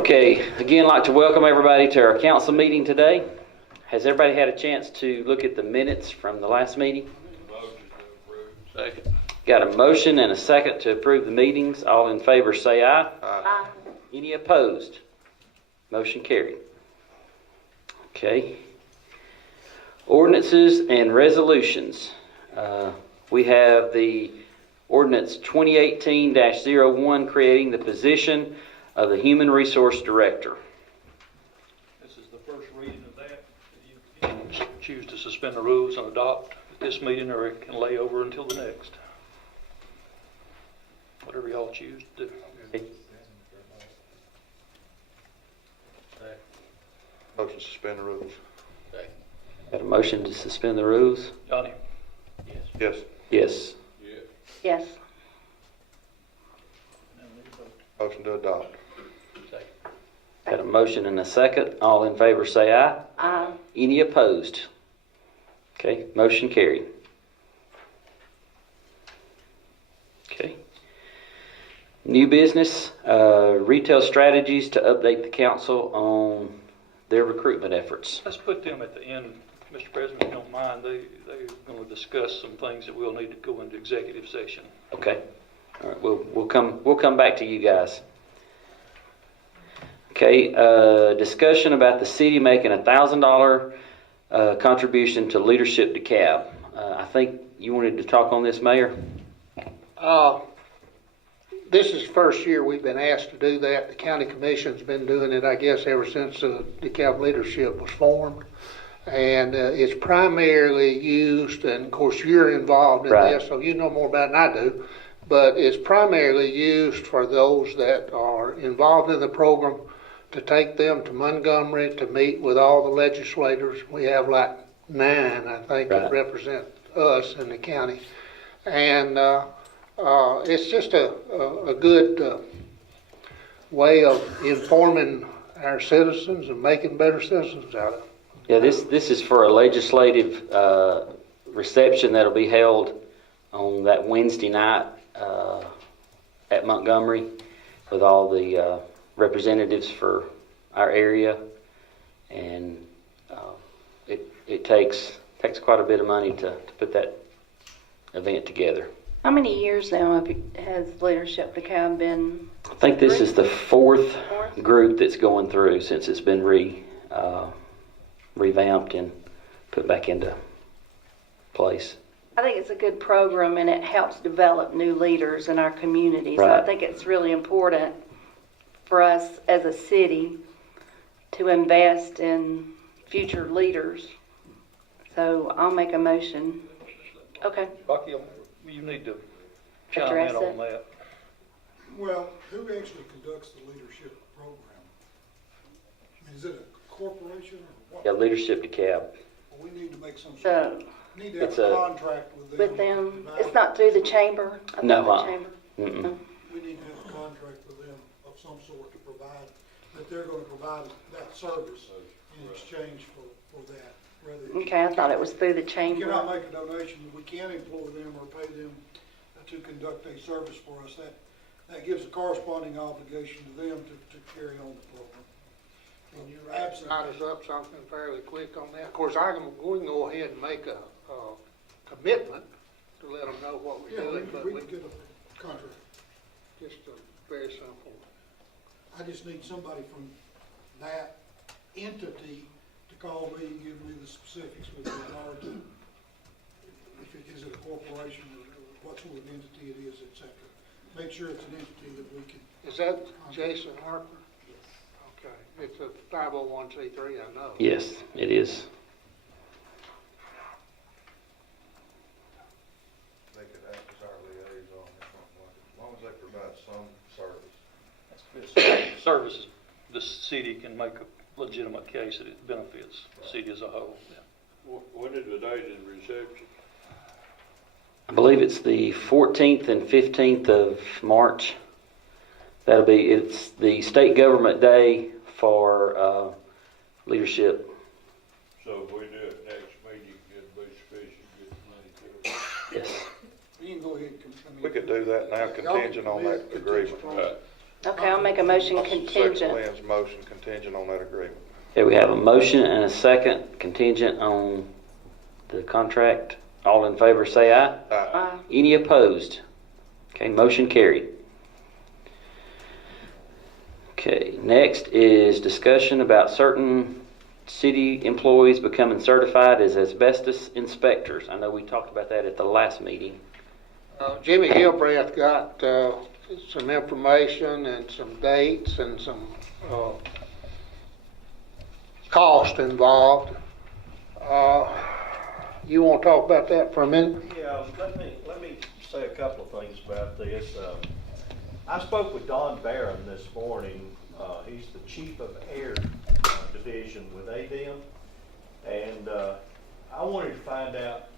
Okay, again, I'd like to welcome everybody to our council meeting today. Has everybody had a chance to look at the minutes from the last meeting? Motion to approve. Second. Got a motion and a second to approve the meetings. All in favor say aye. Aye. Any opposed? Motion carried. Okay. Ordinances and resolutions. We have the ordinance 2018-01 creating the position of the Human Resource Director. This is the first reading of that. You can choose to suspend the rules and adopt at this meeting, or it can lay over until the next. Whatever y'all choose to do. Okay. Motion to suspend the rules. Second. Got a motion to suspend the rules? Johnny? Yes. Yes. Yes. Motion to adopt. Second. Got a motion and a second. All in favor say aye. Aye. Any opposed? Okay, motion carried. Okay. New business, retail strategies to update the council on their recruitment efforts. Let's put them at the end, Mr. President, if you don't mind. They're going to discuss some things that we'll need to go into executive session. Okay. All right, we'll come back to you guys. Okay, discussion about the city making $1,000 contribution to Leadership DeKalb. I think you wanted to talk on this, Mayor? This is the first year we've been asked to do that. The county commission's been doing it, I guess, ever since DeKalb Leadership was formed. And it's primarily used, and of course you're involved in Right. this, so you know more about it than I do, but it's primarily used for those that are involved in the program, to take them to Montgomery to meet with all the legislators. We have like 9, I think, Right. that represent us in the county. And it's just a good way of informing our citizens and making better citizens out of them. Yeah, this is for a legislative reception that'll be held on that Wednesday night at Montgomery with all the representatives for our area, and it takes quite a bit of money to put that event together. How many years now has Leadership DeKalb been? I think this is the fourth group that's going through since it's been revamped and put back into place. I think it's a good program, and it helps develop new leaders in our community. So Right. I think it's really important for us as a city to invest in future leaders. So I'll make a motion. Okay. Bucky, you need to chime Address in it. on that. Well, who actually conducts the leadership program? I mean, is it a corporation or what? Yeah, Leadership DeKalb. Well, we need to make some So sort of, need to have It's a a- contract with them. with them, to it's not through the chamber? I No, thought the chamber. Mm-mm. We need to have a contract with them of some sort to provide, that they're gonna provide that service in exchange for that. Rather than- Okay, I thought it was through the We chamber. cannot make a donation, we can employ them or pay them to conduct a service for us. That gives a corresponding obligation to them to carry on the program. And you're right, write us up something fairly quick on that. Of course, we can go ahead and make a commitment to let them know what we're Yeah, doing, but we we can get a contract. just very simple. I just need somebody from that entity to call me and give me the specifics with regard to, is it a corporation or what sort of entity it is, et cetera. Make sure it's an entity that we can. Is that Jason Harper? Yes. Okay, it's a 501c3, I know. Yes, it is. They could act as our liaison or something like it, as long as they provide some service. Services, the city can make a legitimate case that it benefits the city as a whole. Yeah. When is the date of the reception? I believe it's the 14th and 15th of March. It's the state government day for leadership. So if we do it next meeting, it'll be sufficient to get the money to it. Yes. You can go ahead and. We could do that now, contingent on that agreement. Okay, I'll make a motion Second contingent. Lynn's motion contingent on that agreement. Okay, we have a motion and a second contingent on the contract. All in favor say aye. Any opposed? Okay, motion carried. Okay, next is discussion about certain city employees becoming certified as asbestos inspectors. I know we talked about that at the last meeting. Jimmy Gilbreth got some information and some dates and some cost involved. You want to talk about that for a minute? Yeah, let me say a couple of things about this. I spoke with Don Barron this morning. He's the chief of air division with ADM, and I wanted to find out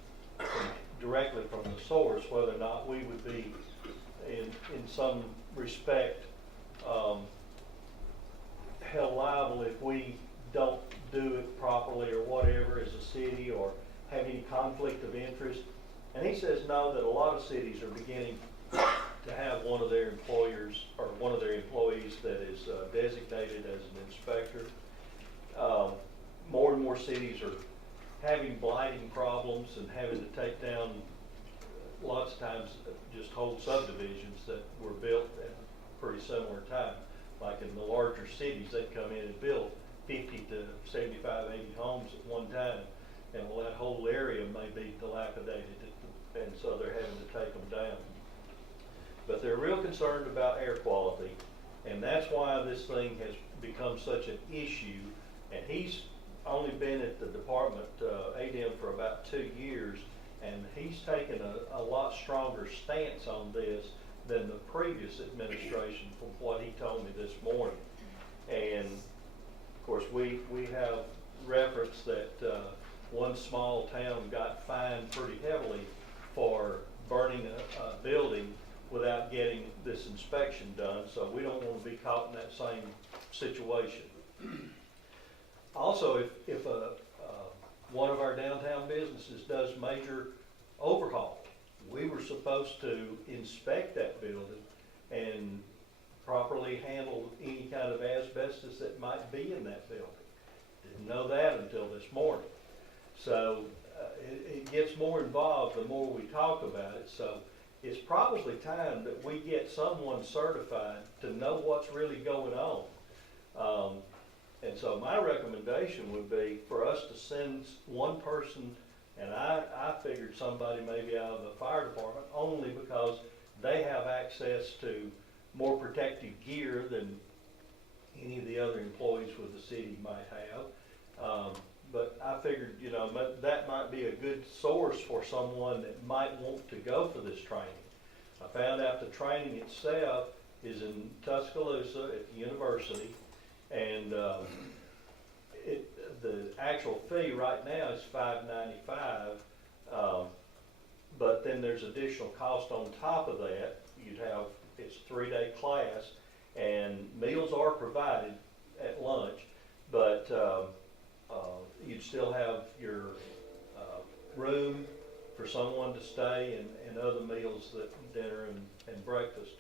directly from the source whether or not we would be, in some respect, held liable if we don't do it properly or whatever as a city, or have any conflict of interest. And he says no, that a lot of cities are beginning to have one of their employers or one of their employees that is designated as an inspector. More and more cities are having blighting problems and having to take down lots of times just whole subdivisions that were built at a pretty similar time. Like in the larger cities, they come in and build 50 to 75, 80 homes at one time, and well, that whole area may be dilapidated, and so they're having to take them down. But they're real concerned about air quality, and that's why this thing has become such an issue. And he's only been at the department, ADM, for about 2 years, and he's taken a lot stronger stance on this than the previous administration, from what he told me this morning. And of course, we have reference that one small town got fined pretty heavily for burning a building without getting this inspection done, so we don't want to be caught in that same situation. Also, if one of our downtown businesses does major overhaul, we were supposed to inspect that building and properly handle any kind of asbestos that might be in that building. Didn't know that until this morning. So it gets more involved the more we talk about it. So it's probably time that we get someone certified to know what's really going on. And so my recommendation would be for us to send one person, and I figured somebody maybe out of the fire department, only because they have access to more protective gear than any of the other employees with the city might have. But I figured, you know, that might be a good source for someone that might want to go for this training. I found out the training itself is in Tuscaloosa at the university, and the actual fee right now is $595, but then there's additional cost on top of that. It's a 3-day class, and meals are provided at lunch, but you'd still have your room for someone to stay, and other meals, dinner and breakfast.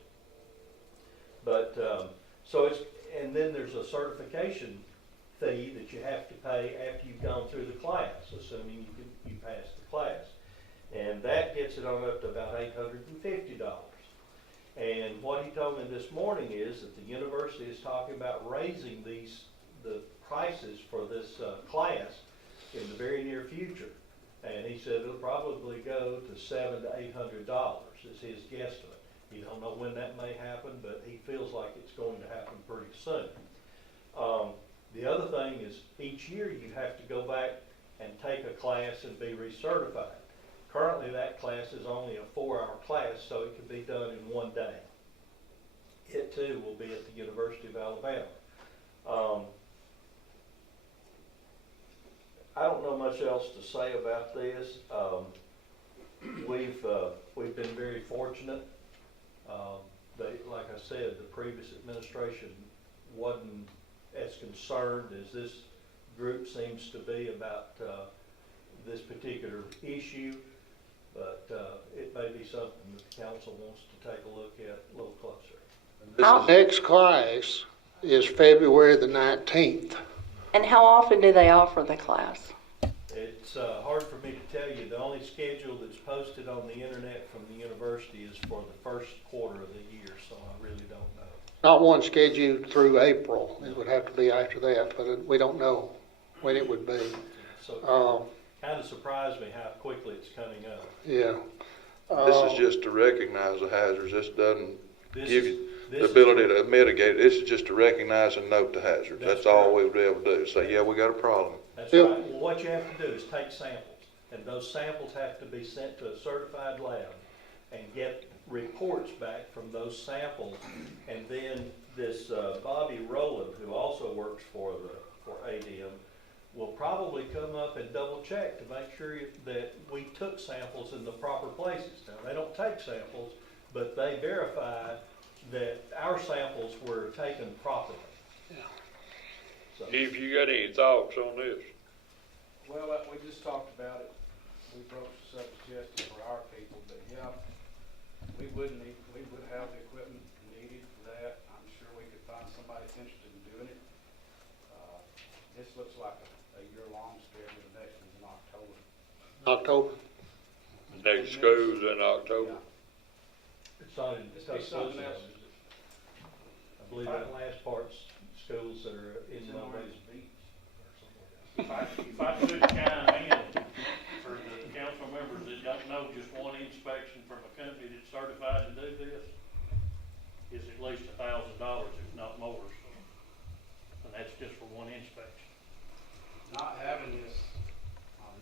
But and then there's a certification fee that you have to pay after you've gone through the class, assuming you pass the class, and that gets it on up to about $850. And what he told me this morning is that the university is talking about raising the prices for this class in the very near future. And he said it'll probably go to $700 to $800 is his guesstimate. He don't know when that may happen, but he feels like it's going to happen pretty soon. The other thing is each year you have to go back and take a class and be recertified. Currently that class is only a 4-hour class, so it can be done in one day. It too will be at the University of Alabama. I don't know much else to say about this. We've been very fortunate. Like I said, the previous administration wasn't as concerned as this group seems to be about this particular issue, but it may be something that the council wants to take a look at a little closer. This How- is, Next class is February the 19th. And how often do they offer the class? It's hard for me to tell you. The only schedule that's posted on the internet from the university is for the first quarter of the year, so I really don't know. Not one scheduled through April. It would have to be after that, but we don't know when it would be. So kind of surprised me how quickly it's coming up. Yeah. this is just to recognize the hazards. This doesn't This give is- you this the is- ability to mitigate. This is just to recognize and note the hazards. That's That's all correct. we would be able to do. Say, yeah, we got a problem. That's Yeah. right. Well, what you have to do is take samples, and those samples have to be sent to a certified lab and get reports back from those samples. And then this Bobby Rowland, who also works for ADM, will probably come up and double check to make sure that we took samples in the proper places. Now, they don't take samples, but they verify that our samples were taken properly. So, If you got any thoughts on this? Well, we just talked about it. We broached the suggestion for our people, but yeah, we would have the equipment needed for that. I'm sure we could find somebody that's interested in doing it. This looks like a year-long schedule. The next one's in October. October. Next school's in October. it's not in, It's be something else. I believe that last part's schools that are in It's in Monday. Orange Beach or somewhere else. If I could chime in for the council members that don't know, just one inspection from a company that's certified to do this is at least $1,000, if not more. So, and that's just for one inspection. Not having this,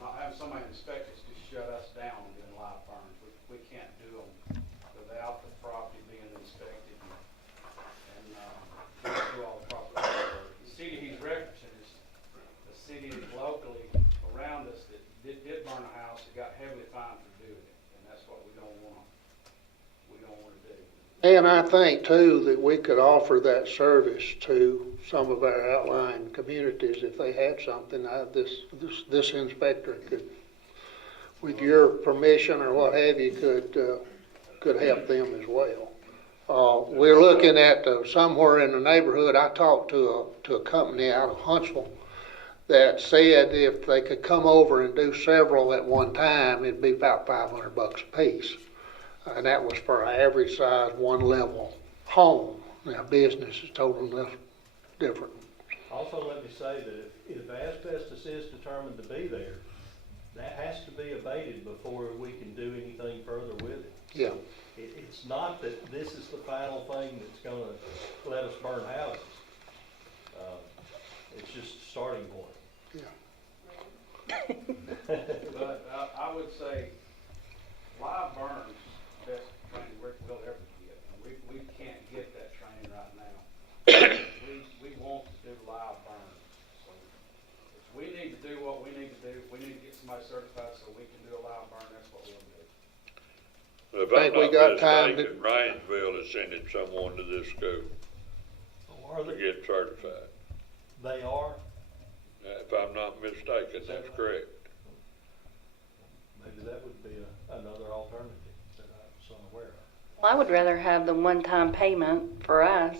not having somebody inspect us just shut us down on doing live burns. We can't do them without the property being inspected and going through all the proper. The city he's referencing is the city locally around us that did burn a house that got heavily fined for doing it, and that's what we don't want to do. And I think too that we could offer that service to some of our outlying communities if they had something. This inspector could, with your permission or what have you, could help them as well. We're looking at somewhere in the neighborhood. I talked to a company out of Huntsville that said if they could come over and do several at one time, it'd be about $500 a piece. And that was for an average size, one level home. Now business is totally different. Also, let me say that if asbestos is determined to be there, that has to be abated before we can do anything further with it. Yeah. It's not that this is the final thing that's gonna let us burn houses. It's just a starting point. But I would say live burns, best training we'll ever get. And we can't get that training right now. We want to do live burns. So if we need to do what we need to do, we need to get somebody certified so we can do a live burn, that's what we'll do. If Think I'm we not got time mistaken, Rainsville is sending someone to this school Are to they? get certified. They are? If I'm not mistaken, that's correct. Maybe that would be another alternative that I was unaware of. Well, I would rather have the one-time payment for us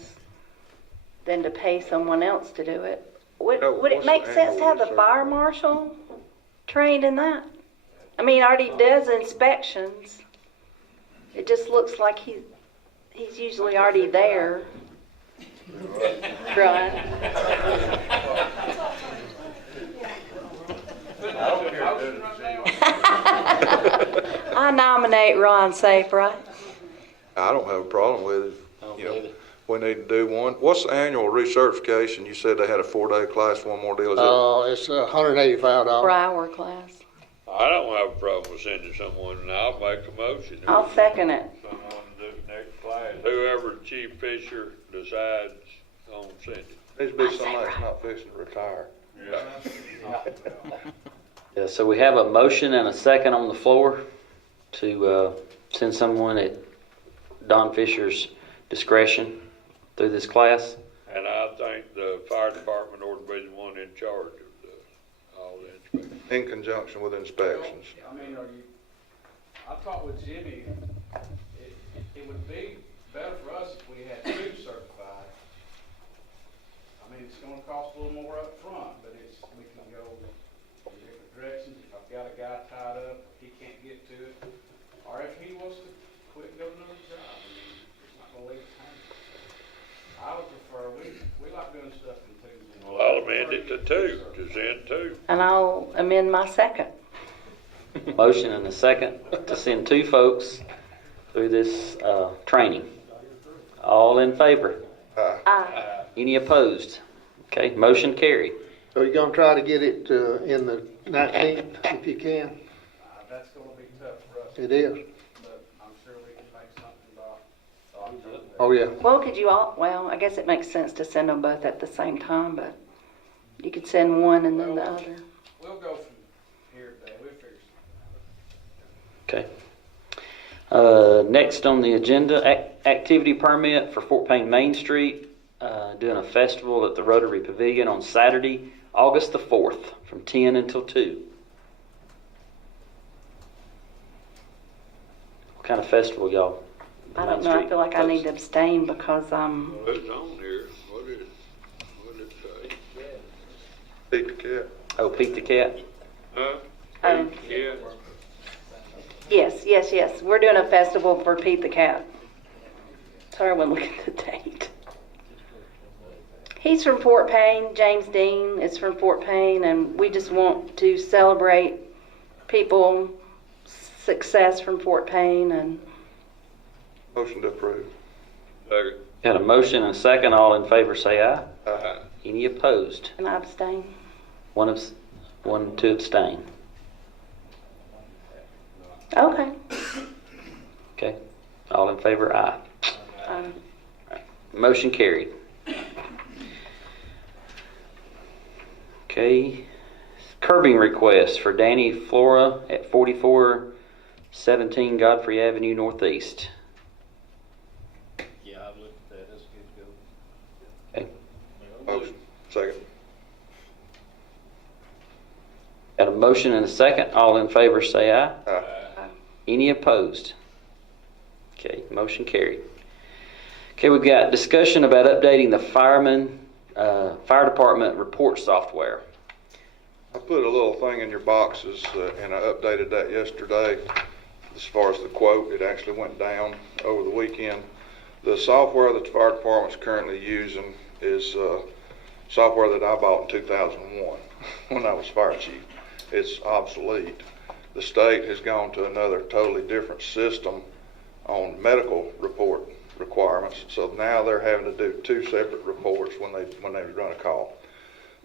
than to pay someone else to do it. Would it What's make the sense to have the annual fire research? marshal trained in that? I mean, already does inspections. It just looks like he's usually already there. Right. I nominate Ron Safe-Right. I don't have a problem with it. I don't You know, believe it. we need to do one. What's the annual recertification? You said they had a 4-day class, one more deal. Is it? It's $185. For our class. I don't have a problem with sending someone, and I'll make a motion. I'll second it. Someone to do the next class. Whoever Chief Fisher decides on sending. Needs to be somebody that's not fixing to retire. Yeah. Yeah, so we have a motion and a second on the floor to send someone at Don Fisher's discretion through this class. And I think the fire department ought to be the one in charge of all the inspections. In conjunction with inspections. I mean, I talked with Jimmy, it would be better for us if we had two certified. I mean, it's gonna cost a little more up front, but we can go in different directions. If I've got a guy tied up, he can't get to it, or if he wants to quit and go to another job, I mean, it's not gonna leave time. I would prefer, we like doing stuff in twos. Well, I'll amend it to two, to send two. And I'll amend my second. Motion and a second to send 2 folks through this training. All in favor? Aye. Any opposed? Okay, motion carried. So you're gonna try to get it in the 19th if you can? That's gonna be tough for us, It is. but I'm sure we can make something about October. Oh, yeah. Well, could you all, well, I guess it makes sense to send them both at the same time, but you could send one and then the other. We'll go from here today, we'll figure something out. Okay. Next on the agenda, activity permit for Fort Payne Main Street, doing a festival at the Rotary Pavilion on Saturday, August the 4th, from 10 until 2. What kind of festival, y'all? I don't know, I feel like I need to abstain because Well, it's on here. What did it say? Pete the cat. Oh, Pete the Cat? Huh? Oh. Yeah. Yes. We're doing a festival for Pete the Cat. Sorry, I wasn't looking at the date. He's from Fort Payne. James Dean is from Fort Payne, and we just want to celebrate people success from Fort Payne. And Motion to approve. Second. Got a motion and a second. All in favor say aye. Aye. Any opposed? I abstain. One to abstain. Okay. Okay. All in favor, aye. Um, Motion carried. Okay. Curbing request for Danny Flora at 4417 Godfrey Avenue Northeast. Yeah, I've looked at that, that's good to go. Okay. Motion. Second. Got a motion and a second. All in favor say aye. Aye. Any opposed? Okay, motion carried. Okay, we've got discussion about updating the fire department report software. I put a little thing in your boxes, and I updated that yesterday. As far as the quote, it actually went down over the weekend. The software that the fire department's currently using is software that I bought in 2001 when I was fire chief. It's obsolete. The state has gone to another totally different system on medical report requirements, so now they're having to do 2 separate reports when they run a call.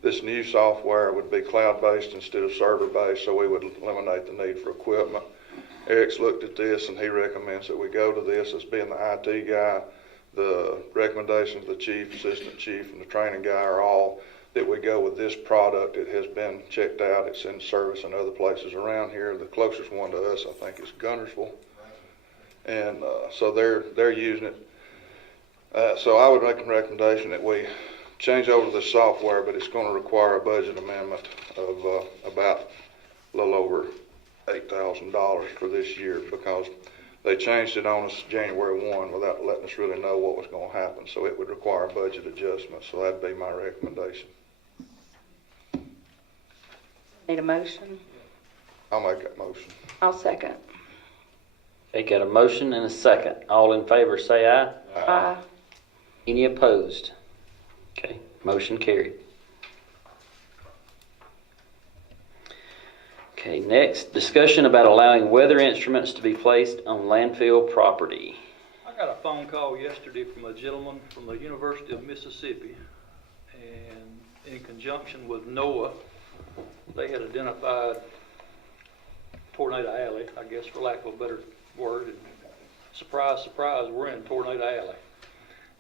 This new software would be cloud-based instead of server-based, so we would eliminate the need for equipment. Eric's looked at this and he recommends that we go to this as being the IT guy. The recommendations of the chief, assistant chief, and the training guy are all that we go with this product. It has been checked out. It's in service in other places around here. The closest one to us, I think, is Gunnersville. And so they're using it. So I would make a recommendation that we change over to the software, but it's going to require a budget amendment of about a little over $8,000 for this year, because they changed it on us January 1 without letting us really know what was going to happen. So it would require a budget adjustment. So that'd be my recommendation. Need a motion? I'll make that motion. I'll second. Okay, got a motion and a second. All in favor say aye. Aye. Any opposed? Okay, motion carried. Okay, next, discussion about allowing weather instruments to be placed on landfill property. I got a phone call yesterday from a gentleman from the University of Mississippi, and in conjunction with NOAA, they had identified Tornado Alley, I guess for lack of a better word, and surprise, surprise, we're in Tornado Alley.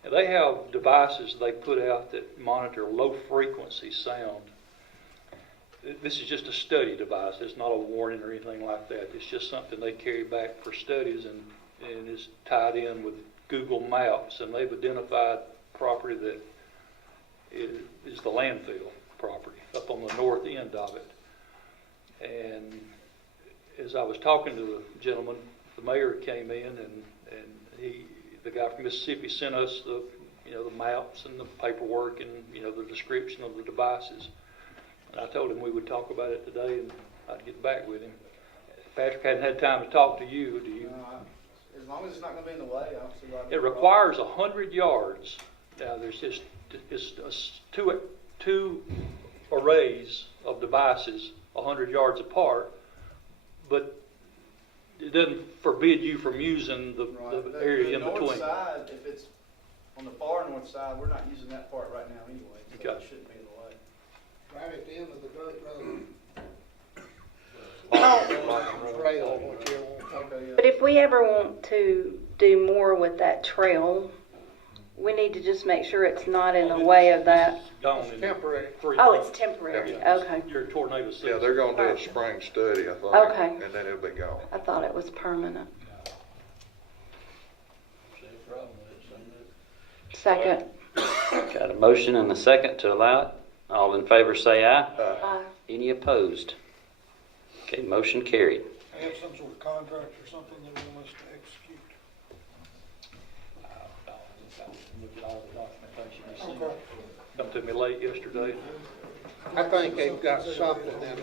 And they have devices they put out that monitor low frequency sound. This is just a study device. It's not a warning or anything like that. It's just something they carry back for studies, and it's tied in with Google Maps, and they've identified property that is the landfill property up on the north end of it. And as I was talking to the gentleman, the mayor came in, and the guy from Mississippi sent us the, the maps and the paperwork and, the description of the devices. And I told him we would talk about it today and I'd get back with him. Patrick hadn't had time to talk to you, do you? As long as it's not gonna be in the way, I don't see why. It requires 100 yards. Now, there's just, it's two arrays of devices, 100 yards apart, but it doesn't forbid you from using the area in The north between. side, if it's on the far north side, we're not using that part right now anyway, so Okay. it shouldn't be in the way. Right at the end of the dirt road. Oh. Trail, whichever one. Okay, yeah. But if we ever want to do more with that trail, we need to just make sure it's not in the way of that. Gone in Temporary. 3 Oh, months. it's temporary, Yeah. okay. Your tornado season. Yeah, they're gonna do a spring study, I think. Okay. And then it'll be gone. I thought it was permanent. See a problem with it, so Second. Got a motion and a second to allow it. All in favor say aye. Aye. Any opposed? Okay, motion carried. They have some sort of contract or something they want us to execute. Look at all the documentation you see. Okay. Come to me late yesterday. I think they've got something in there.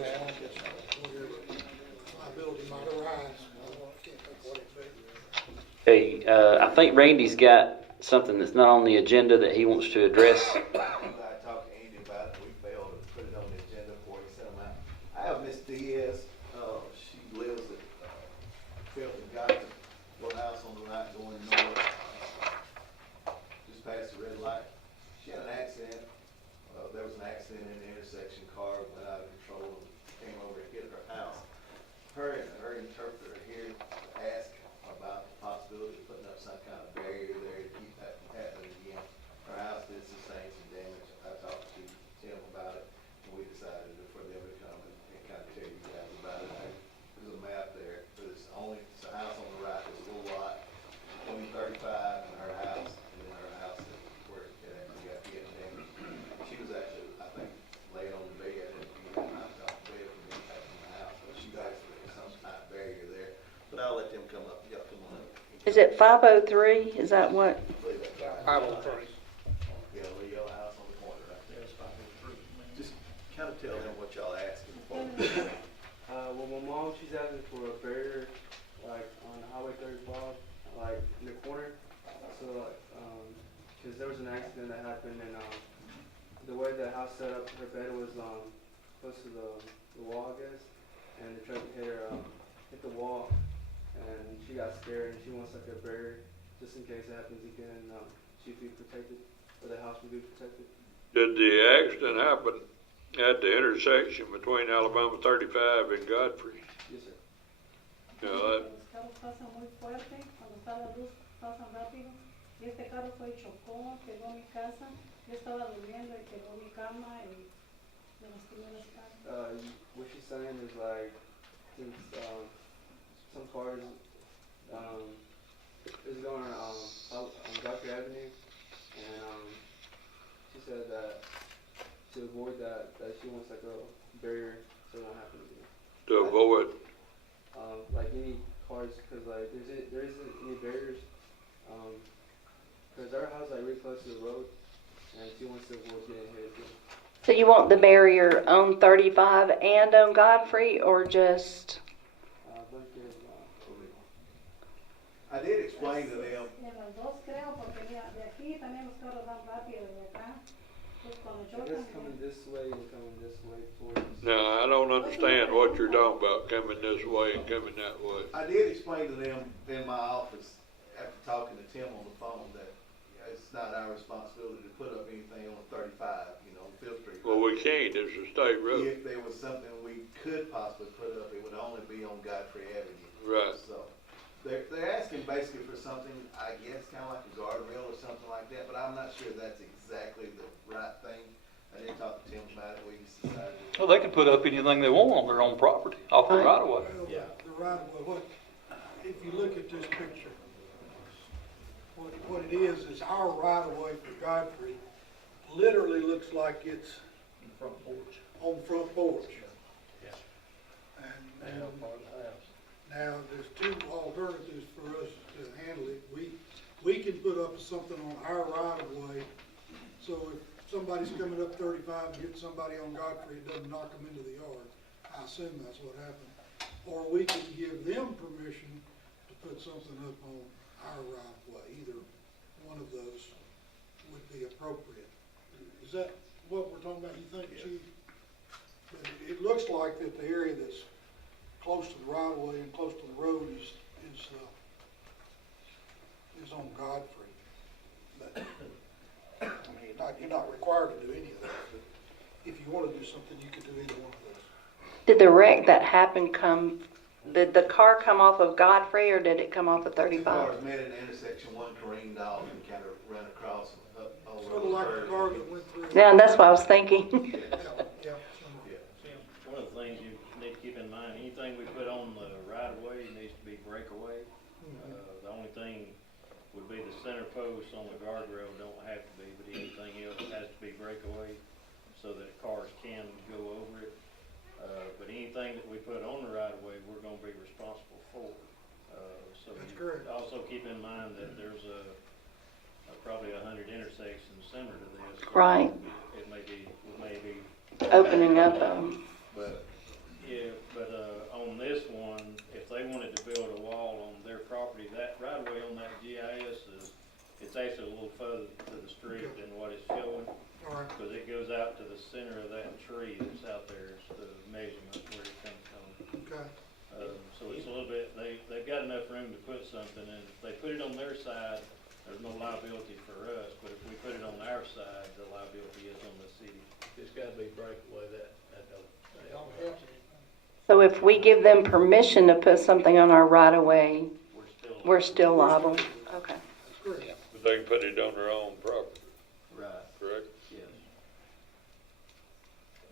Liability might arise. I can't think what it be. Okay, I think Randy's got something that's not on the agenda that he wants to address. I talked to Andy about it, we failed to put it on the agenda before he sent them out. I have Miss Diaz, she lives at, Felton Guy's little house on the right going north, just past the red light. She had an accident, there was an accident in the intersection, car went out of control and came over and hit her house. Her and her interpreter here asked about the possibility of putting up some kind of barrier there to keep that from happening again. Her house did sustain some damage. I talked to Tim about it, and we decided for them to come and kind of tell you guys about it. There's a map there, but it's the house on the right is a little lot between 35 and her house, and then her house is where it actually got hit and damaged. She was actually, I think, laying on the bed and being knocked off the bed from the impact from the house. But she actually has some type of barrier there. But I'll let them come up. Yeah, come on up. Is it 503? Is that what? Believe that. 503. Yeah, the yellow house on the corner right there. Just kind of tell them what y'all asking for. Well, my mom, she's asking for a barrier, like on Highway 35, like in the corner. So, because there was an accident that happened, and the way the house set up, her bed was close to the wall, I guess, and the truck hit the wall, and she got scared, and she wants like a barrier just in case it happens again. She'd be protected, or the house would be protected. Did the accident happen at the intersection between Alabama 35 and Godfrey? Yes, sir. No, Los carros pasan muy fuerte, cuando está la luz pasan rápido. Y este carro fue y chocó, pegó mi casa. Yo estaba durmiendo y pegó mi cama y me lastimé las caras. What she's saying is like, since some cars is going on Dr. Avenue, and she said that to avoid that she wants like a barrier so it won't happen again. to avoid. Like any cars, because like there isn't any barriers, because our house like really close to the road, and she wants to avoid getting hit again. So you want the barrier on 35 and on Godfrey, or just? I did explain to them. En las dos creo, porque mira, de aquí también los carros van rápido y de acá. Pues cuando I guess chocan. coming this way and coming this way towards. No, I don't understand what you're talking about, coming this way and coming that way. I did explain to them in my office, after talking to Tim on the phone, that it's not our responsibility to put up anything on 35, on Fifth Street. Well, we can't, it's a state road. If there was something we could possibly put up, it would only be on Godfrey Avenue. Right. So, they're asking basically for something, I guess, kind of like a guardrail or something like that, but I'm not sure that's exactly the right thing. I didn't talk to Tim about it, we just decided. Well, they can put up anything they want on their own property, off the right of way. Well, the right of way, if you look at this picture, what it is our right of way for Godfrey literally looks like it's Front porch. on the front porch. Yeah. And now there's two alternatives for us to handle it. We we can put up something on our right of way, so if somebody's coming up 35 and hits somebody on Godfrey, it doesn't knock them into the yard. I assume that's what happened. Or we can give them permission to put something up on our right of way. Either one of those would be appropriate. Is that what we're talking about, you think, Chief? But it looks like that the area that's close to the right of way and close to the road is on Godfrey. But, I mean, you're not required to do any of that, but if you want to do something, you could do either one of those. Did the wreck that happened did the car come off of Godfrey or did it come off of 35? Two cars met in the intersection, one careened off and kind of ran across and up over. Sort of like the car that went through. Yeah, that's what I was thinking. Yeah. One of the things you need to keep in mind, anything we put on the right of way needs to be breakaway. The only thing would be the center posts on the guardrail don't have to be, but anything else has to be breakaway so that cars can go over it. But anything that we put on the right of way, we're gonna be responsible for. So That's correct. also keep in mind that there's probably 100 intersections similar to this. Right. It may be Opening up. But, yeah, on this one, if they wanted to build a wall on their property, that right away on that GIS it's actually a little further to the street than what it's showing. All right. Because it goes out to the center of that tree that's out there, it's the measurement where it comes from. Okay. So it's a little bit, they've got enough room to put something, and if they put it on their side, there's no liability for us, but if we put it on our side, the liability is on the city. It's gotta be breakaway, that don't help. So if we give them permission to put something on our right of way, we're still liable. Okay. But they can put it on their own property, Right, correct? yes.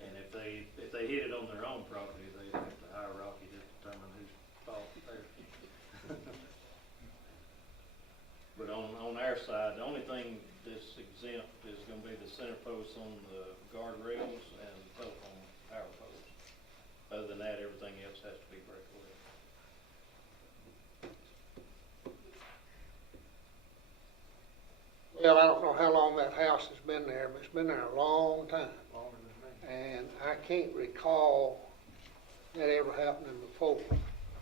And if they hit it on their own property, they have to hire Rocky to determine whose fault there. But on our side, the only thing that's exempt is gonna be the center posts on the guardrails and both on our posts. Other than that, everything else has to be breakaway. Well, I don't know how long that house has been there, but it's been there a long time. And I can't recall that ever happening before.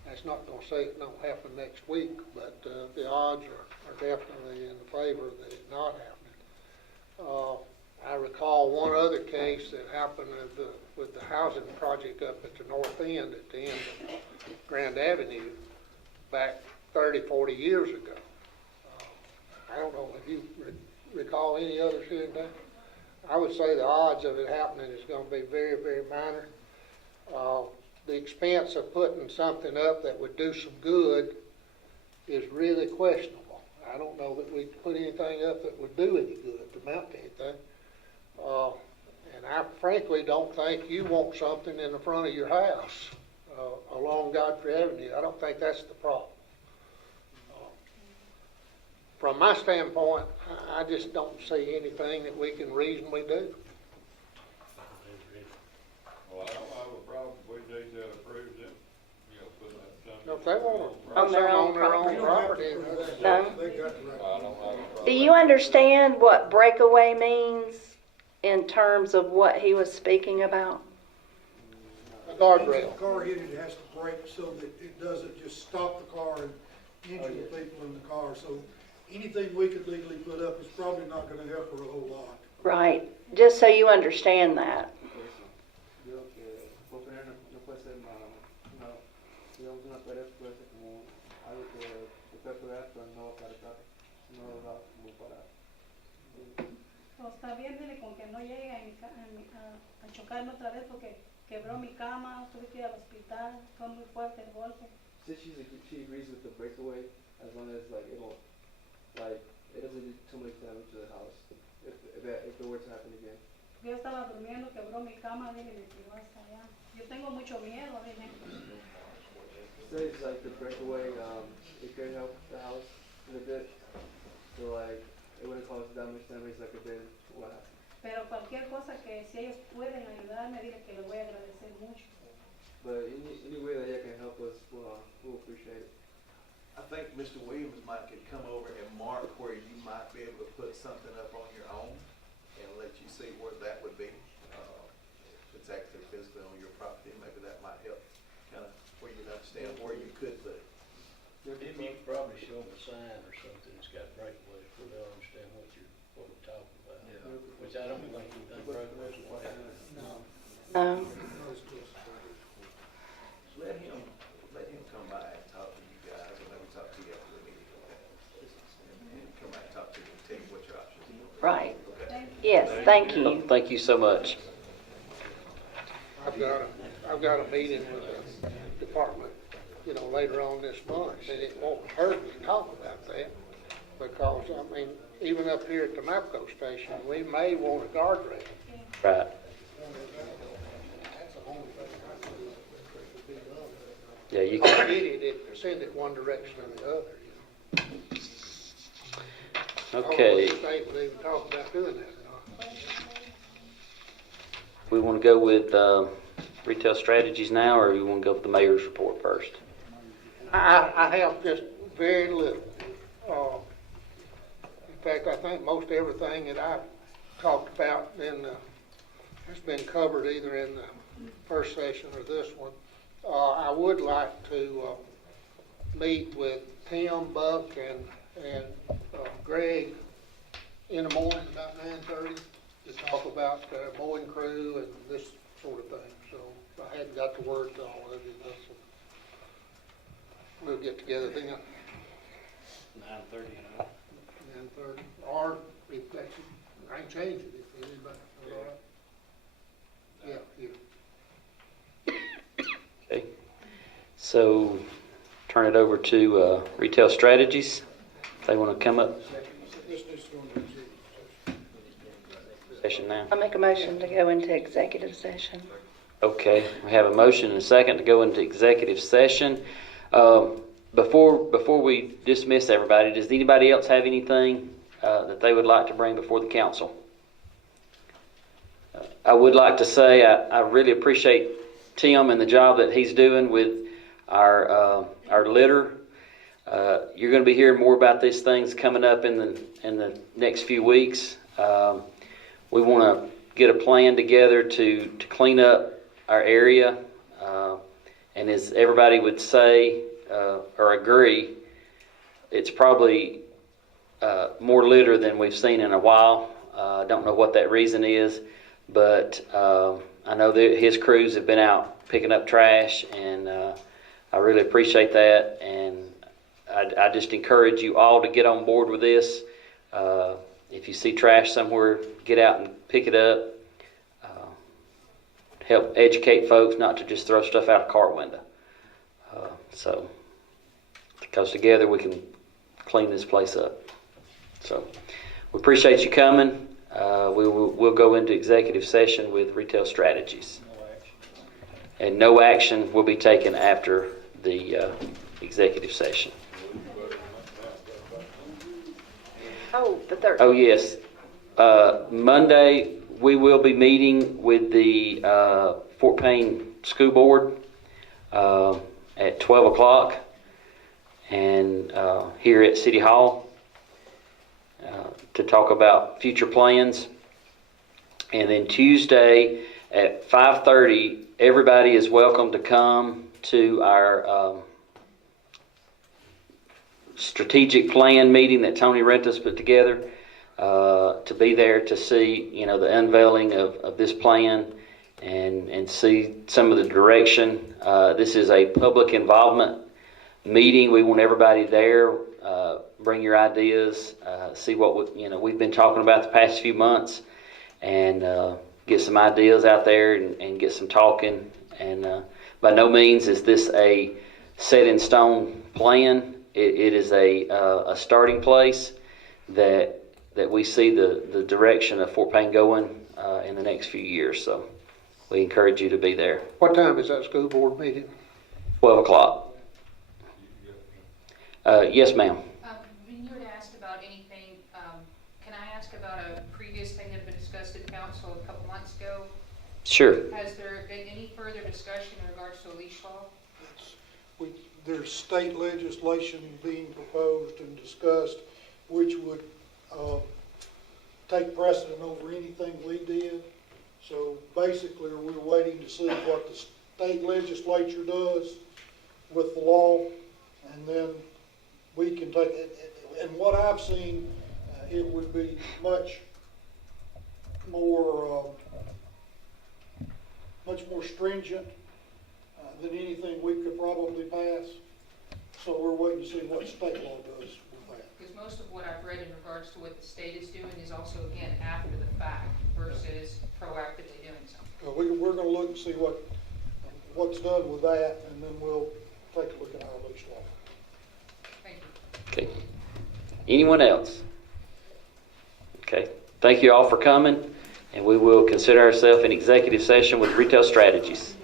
That's not gonna say it don't happen next week, but, the odds are definitely in favor that it not happening. I recall one other case that happened with the housing project up at the north end, at the end of Grand Avenue, back 30, 40 years ago. I don't know if you recall any others here today. I would say the odds of it happening is going to be very, very minor. The expense of putting something up that would do some good is really questionable. I don't know that we put anything up that would do any good, to amount to anything. And I frankly don't think you want something in the front of your house along Godfrey Avenue. I don't think that's the problem. From my standpoint, I just don't see anything that we can reasonably do. Well, I don't have a problem, we need to approve them, putting up something. If they want to On put their something own on their own property. property, No. They got the right. I don't have a problem. Do you understand what breakaway means in terms of what he was speaking about? a guardrail. If the car hit it, it has to brake so that it doesn't just stop the car and injure the people in the car. So anything we could legally put up is probably not gonna help her a whole lot. Right. Just so you understand that. Digo que puedo poner, no puede ser digamos una pared puede ser como algo que se puede pegar, pero no para el carro, no va como para. Pues está bien, dile, con que no llegue a chocarme otra vez porque quebró mi cama, tuve que ir al hospital, fue muy fuerte el golpe. Since she agrees with the breakaway, as long as like it won't, like it doesn't do too much damage to the house if it were to happen again. Yo estaba durmiendo, quebró mi cama, dile, me tiró hasta allá. Yo tengo mucho miedo, dile. So it's like the breakaway, it could help the house a little bit. So like it wouldn't cause damage like it did what happened. Pero cualquier cosa que si ellos pueden ayudarme, dile que les voy a agradecer mucho. But any way that you can help us, we'll appreciate it. I think Mr. Williams could come over and mark where you might be able to put something up on your own and let you see where that would be. If it's actually physically on your property, maybe that might help kind of where you'd understand where you could put it. You could probably show them a sign or something that's got breakaways where they'll understand what we're talking about. Which I don't think you've done breakaways. No. Let him come by and talk to you guys, and maybe talk to you after the meeting. And come back and talk to you and tell you what your options are. Right. Okay. Yes, thank you. Thank you so much. I've got a meeting with the department, later on this month, and it won't hurt me to talk about that, because, even up here at the MAPCO station, we may want a guardrail. Right. That's the only thing I feel that could be done. Yeah, you I'll can. get it, send it one direction or the other. I don't know Okay. if the state would even talk about doing that or not. We want to go with retail strategies now, or you want to go with the mayor's report first? I have just very little. In fact, I think most everything that I've talked about has been covered either in the first session or this one. I would like to meet with Tim, Buck, and Greg in the morning about 9:30 to talk about their mowing crew and this sort of thing. So I hadn't got the word to all of you. So we'll get together then. 9:30. 9:30, or if that's, I can change it if anybody, all right? Yeah, Okay. So turn it over to retail strategies. If they want to come up. This needs to go into executive session. Session now. I make a motion to go into executive session. Okay, we have a motion and a second to go into executive session. Before we dismiss everybody, does anybody else have anything that they would like to bring before the council? I would like to say I really appreciate Tim and the job that he's doing with our litter. You're going to be hearing more about these things coming up in the next few weeks. We want to get a plan together to clean up our area, and as everybody would say or agree, it's probably more litter than we've seen in a while. I don't know what that reason is, but I know that his crews have been out picking up trash, and I really appreciate that, and I just encourage you all to get on board with this. If you see trash somewhere, get out and pick it up. Help educate folks not to just throw stuff out a car window. Because together we can clean this place up. So we appreciate you coming. We'll go into executive session with retail strategies. And no action will be taken after the executive session. Oh, the 13th. Oh, yes. Monday, we will be meeting with the Fort Payne School Board at 12 o'clock and here at City Hall to talk about future plans. And then Tuesday at 5:30, everybody is welcome to come to our strategic plan meeting that Tony Rentas put together, to be there to see, the unveiling of this plan and see some of the direction. This is a public involvement meeting. We want everybody there. Bring your ideas, see what we've been talking about the past few months, and get some ideas out there and get some talking. And by no means is this a set in stone plan. It is a starting place that we see the direction of Fort Payne going in the next few years. So we encourage you to be there. What time is that school board meeting? 12 o'clock. Yes, ma'am. When you had asked about anything, can I ask about a previous thing that had been discussed at council a couple months ago? Sure. Has there been any further discussion in regards to a leash law? there's state legislation being proposed and discussed, which would take precedent over anything we did. So basically, we're waiting to see what the state legislature does with the law, and then we can take it. And what I've seen, it would be much more stringent than anything we could probably pass. So we're waiting to see what state law does with that. Because most of what I've read in regards to what the state is doing is also, again, after the fact versus proactively doing something. We're going to look and see what's done with that, and then we'll take a look at our loose law. Thank you. Okay. Anyone else? Okay. Thank you all for coming, and we will consider ourselves in executive session with retail strategies.